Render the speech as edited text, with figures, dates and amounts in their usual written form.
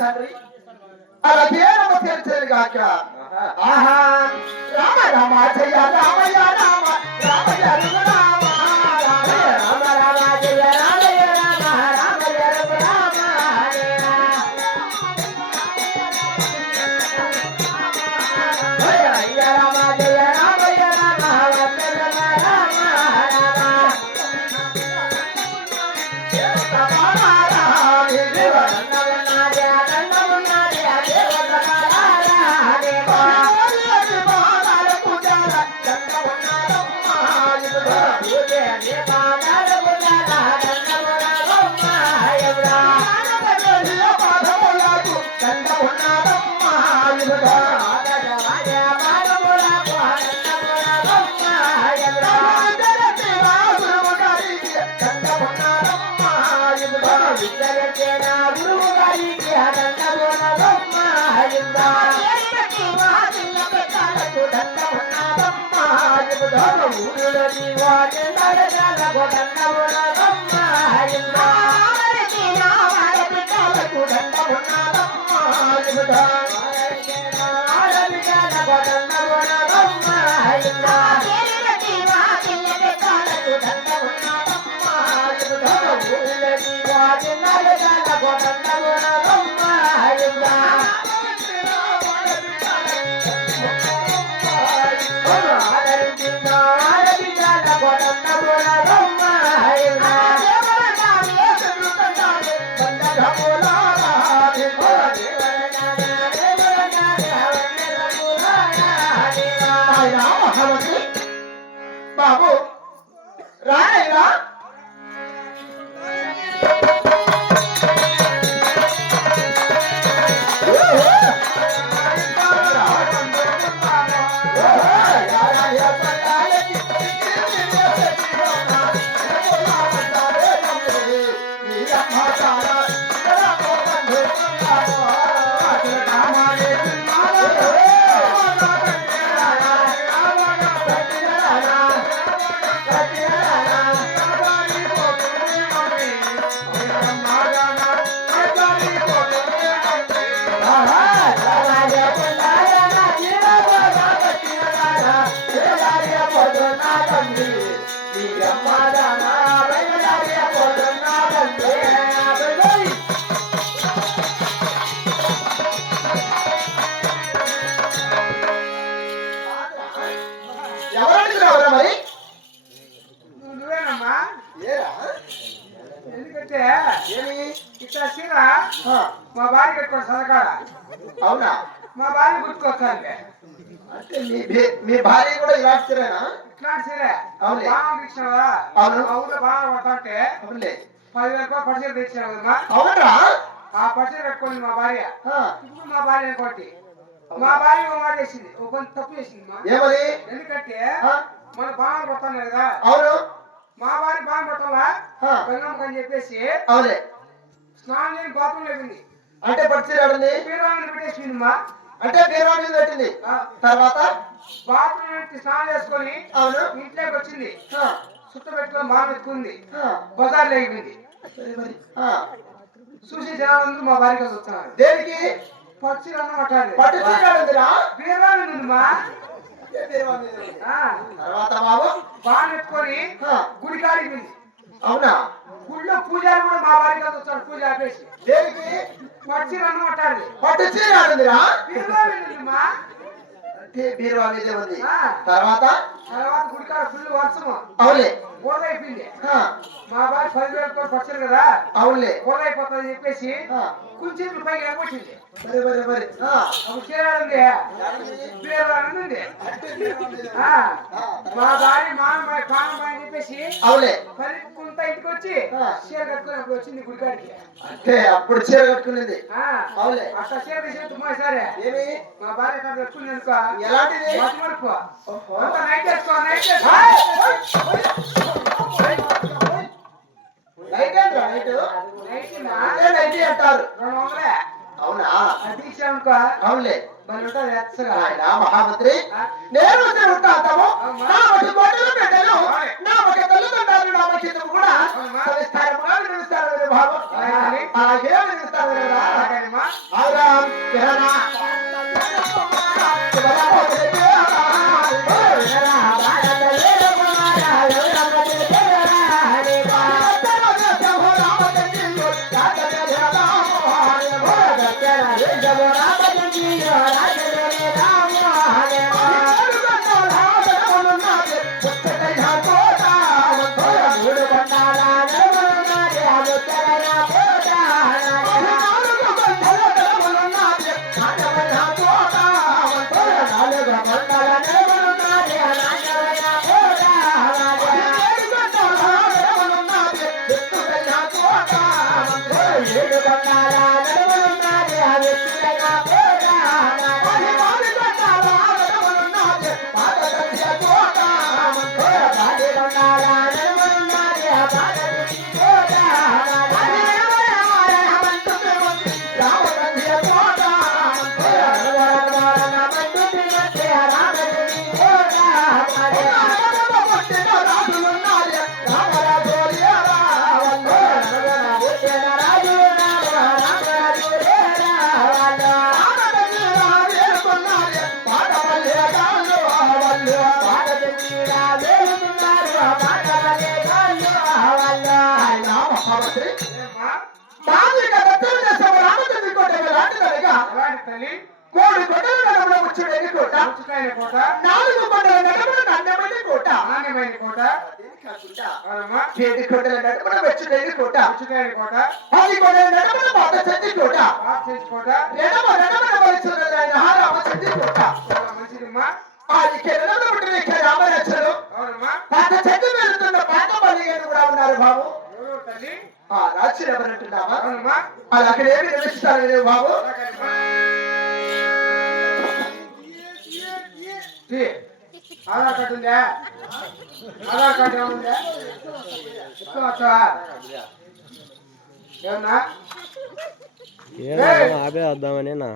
తండ్రి అలాగే నమస్కరించేది కాక ఆహా రామ రామ జయ రామయ్య రామ రామయ్య రామ రామ రామ జయ రామయ్య రామ రామయ్య రామ జయ రామ జయ రామయ్య రామ బాబు రాయరా మరి నువ్వేనమ్మా ఎందుకంటే ఇట్లా చీర మా భార్య కట్టుకోండి సదకాడ అవునా మా భార్య గుర్తుకొస్తాను అంటే మీ భార్య కూడా ఇలాంటి చీరేనా ఇట్లాంటి చీరే అవును బాగా తెచ్చినావా అవును ఊళ్ళో బాగా పడతాంటే అవునులే 10,000 రూపాయలు పడిచీర తెచ్చినావు కదమ్మా అవునరా ఆ పడిచీర కట్టుకోండి మా భార్య ఇప్పుడు మా భార్య అనుకోటి మా భార్య ఒక మాట చేసింది ఒక కొంచెం తప్పు చేసింది ఏమని ఎందుకంటే మన బాగా పడతాను కదా అవును మా భార్య బాగా పట్టాలా గంగమ్మకి అని చెప్పేసి అవులే స్నానం చేయని బాత్రూమ్ లేపింది అంటే పడిచీరాడుంది బీరువాన్ని పెట్టేసిందమ్మా అంటే బీరువాణి మీద పెట్టింది తర్వాత బాత్రూమ్ స్నానం చేసుకొని అవును ఇంట్లోకి వచ్చింది చుట్ట పెట్టుకొని బాగా పెట్టుకుంది బజార్ లేకపోయింది చూసి జనాలందరూ మా భార్య కోసం వస్తున్నారు దేనికి పచ్చి అన్న మాట్లాడి పట్టుచీరాడుందిరా బీరువాణి ఉందమ్మా తర్వాత బాబు బాగా పెట్టుకొని గుడి కాడికి పోయింది అవునా గుళ్ళో పూజారి కూడా మా భార్య కోసం వచ్చాడు పూజ ఆపేసి దేనికి పచ్చి అన్న మాట్లాడి పట్టుచీరాడుందిరా బీరువాణి ఉందమ్మా అంటే బీరువా మీదే ఉంది. ఆ. తర్వాత తర్వాత గుడికాడ ఫుల్ వర్షము అవులే. బోర్లైపోయింది. ఆ, మా భార్య 10,000 కోట్లు వచ్చారు కదా, అవులే. బోర్లైపోతుందని చెప్పేసి ఆ, కుంచెట్లు పైకి ఎగొచ్చింది. మరి మరి మరి ఆ, అప్పుడు చీరాలుంది, బీరువాలుంది. అంటే బీరువా మీదే ఉంది. ఆ, ఆ, మా భార్య మానబాయి పానబాయి అని చెప్పేసి అవులే. పరిక్కుంటా ఇంటికి వచ్చి ఆ. చీర కట్టుకుని అప్పుడు వచ్చింది గుడికాడికి. అంటే అప్పుడు చీర కట్టుకునేది. ఆ, అవులే. అట్లా చీర తీసేది తుమ్మా సరే. ఏమి మా భార్య కాదు కట్టుకుంది అనుకో, ఎలాంటిది? వాటి వరకు ఓహో. అంతా నైట్ చేసుకో, నైట్ చేసుకో. నైట్ ఏంట్రా నైట్? నైట్ మా అంటే నైట్ అంటారు. 200 అవునా? అది తీసామనుకో అవునులే. మరి ఉంటుంది ఎచ్చగా. ఆయన మహామంత్రి నేను వచ్చి ఉంటాము. నా ఒకటి కోటలు పెట్టాను. నా ఒక తల్లిదండ్రులు నా ఒక చిత్రం కూడా సవిస్తారముగా వినిపిస్తారు వీరి భావం. అలాగే వినిపిస్తారు వీరుడా. అలాగేనమ్మా. ఆరాం కిరణా. అలాంటి తల్లి కోడి కొండల నడుమున ముచ్చుడైన కోట, పుచ్చుకాయల కోట, 4 కొండల నడుమున నాణ్యమైన కోట, నాణ్యమైన కోట. అదేమి కాకుండా అవునమ్మా. 7 కొండల నడుమున ముచ్చుడైన కోట, పుచ్చుకాయల కోట, 10 కొండల నడుమున పాత చెట్టి కోట, పాత చేసి కోట. నడుమున వలసులైన హారామ చెట్టి కోట. చాలా మంచిదమ్మా. ఆది కేరళలో పుట్టిన రామరాజులు అవునమ్మా. పాత చెట్టు వెళ్తున్న పాత బలి గారు కూడా ఉన్నారు బాబు. ఎవరు తల్లి? ఆ రాజులు ఎవరంటున్నావా? అవునమ్మా. అలా అక్కడ ఏమి నిలుస్తారు లేవు బాబు. అలాగేనమ్మా. టీ. ఆధార్ కార్డు ఉందా? ఆధార్ కార్డు ఏముందా? ఎక్కువ వచ్చావా? ఏమన్నా? ఏమన్నా ఆపే వద్దామనేనా